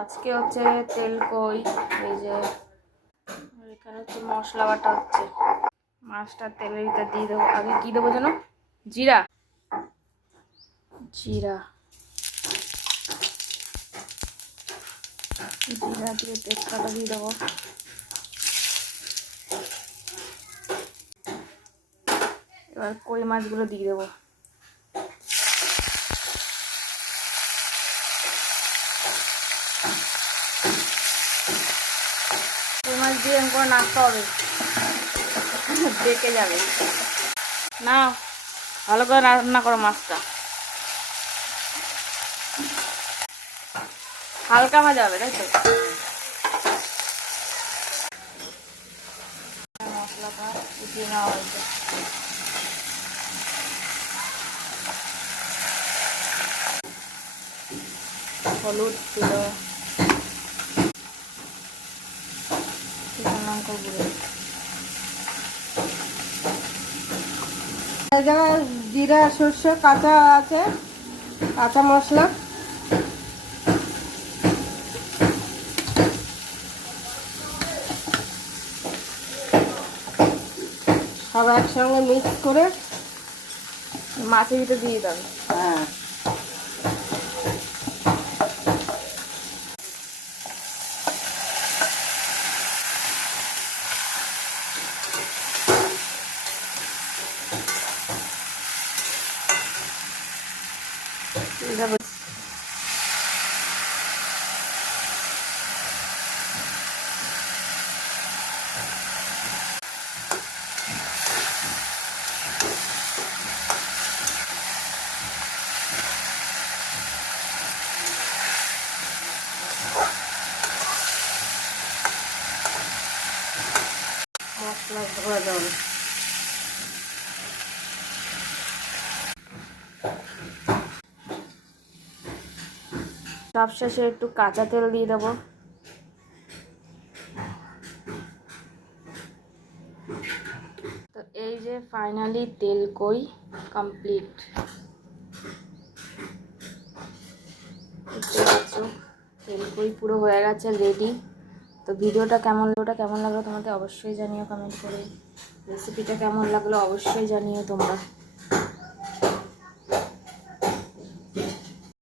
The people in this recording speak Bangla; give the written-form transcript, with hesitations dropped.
আজকে হচ্ছে তেল কই, এই যে এখানে হচ্ছে মশলা বাটা হচ্ছে। মাছটা তেলের ভিতরে দিয়ে দেবো। আগে কি দেবো যেন? জিরা জিরা জিরা দিয়ে তেজপাতা দিয়ে দেবো। এবার কই মাছগুলো দিয়ে দেবো। কই মাছ দিয়ে এরকম করে নাড়তে হবে, বেঁকে যাবে না। ভালো করে রান্না করো মাছটা, হালকা ভাজা হবে, তাই তো? মশলাটা দিয়ে নেওয়া হয়েছে। হলুদ ছিল, লঙ্কা গুঁড়ো, জিরা সর্ষে কাঁচা আছে, কাঁচা মশলা সব একসঙ্গে মিক্স করে মাছের ভিতরে দিয়ে দেবে। হ্যাঁ মশলা ধরা যাবে। সবশেষে একটু কাঁচা তেল দিয়ে দেবো। তো এই যে ফাইনালি তেল কই কমপ্লিট। দেখতে পাচ্ছ তেল কই পুরো হয়ে গেছে, রেডি। তো ভিডিওটা কেমন লাগলো তোমাদের অবশ্যই জানিও কমেন্ট করে। রেসিপিটা কেমন লাগলো অবশ্যই জানিও তোমরা।